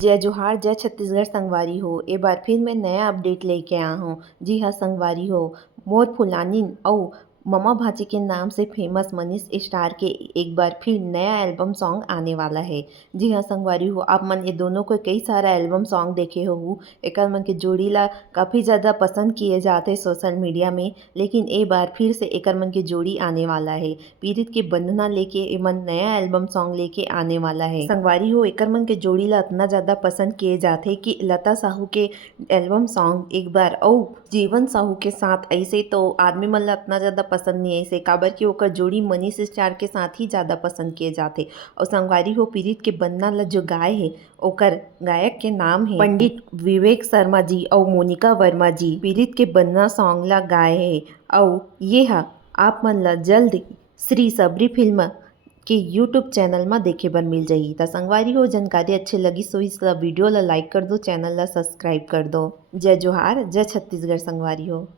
जय जोहार जय छत्तीसगढ़ संगवारी हो। ए बार फिर मैं नया अपडेट लेके आया हूँ। जी हाँ संगवारी हो, मोर फुलानीन और ममा भाची के नाम से फेमस मनीष स्टार के एक बार फिर नया एल्बम सॉन्ग आने वाला है। जी हाँ संगवारी हो, आप मन ये दोनों को कई सारा एल्बम सॉन्ग देखे हो। एकर मन के जोड़ी ला काफ़ी ज़्यादा पसंद किए जाते सोशल मीडिया में, लेकिन ए बार फिर से एकर मन के जोड़ी आने वाला है। पीड़ित के बंधना लेके ए मन नया एल्बम सॉन्ग लेके आने वाला है। संगवारी हो, एकर मन के जोड़ी ला इतना ज़्यादा पसंद किए जाते कि लता साहू के एल्बम सॉन्ग एक बार और जीवन साहू के साथ ऐसे तो आदमी मन ला इतना ज़्यादा पसंद नहीं ऐसे काबर कि ओकर जोड़ी मनीष स्टार के साथ ही ज़्यादा पसंद किए जाते। और संगवारी हो, पीड़ित के बंधना ला जो गाय है ओकर गायक के नाम है पंडित विवेक शर्मा जी और मोनिका वर्मा जी। पीड़ित के बंधना सॉन्ग ला गाए है और ये हा आप मन ला जल्द श्री सबरी फिल्म के यूट्यूब चैनल में देखे बर मिल जाही। त संगवारी हो, जानकारी अच्छे लगी सो इस वीडियो ला लाइक कर दो, चैनल ला सब्सक्राइब कर दो। जय जोहार जय छत्तीसगढ़ संगवारी हो।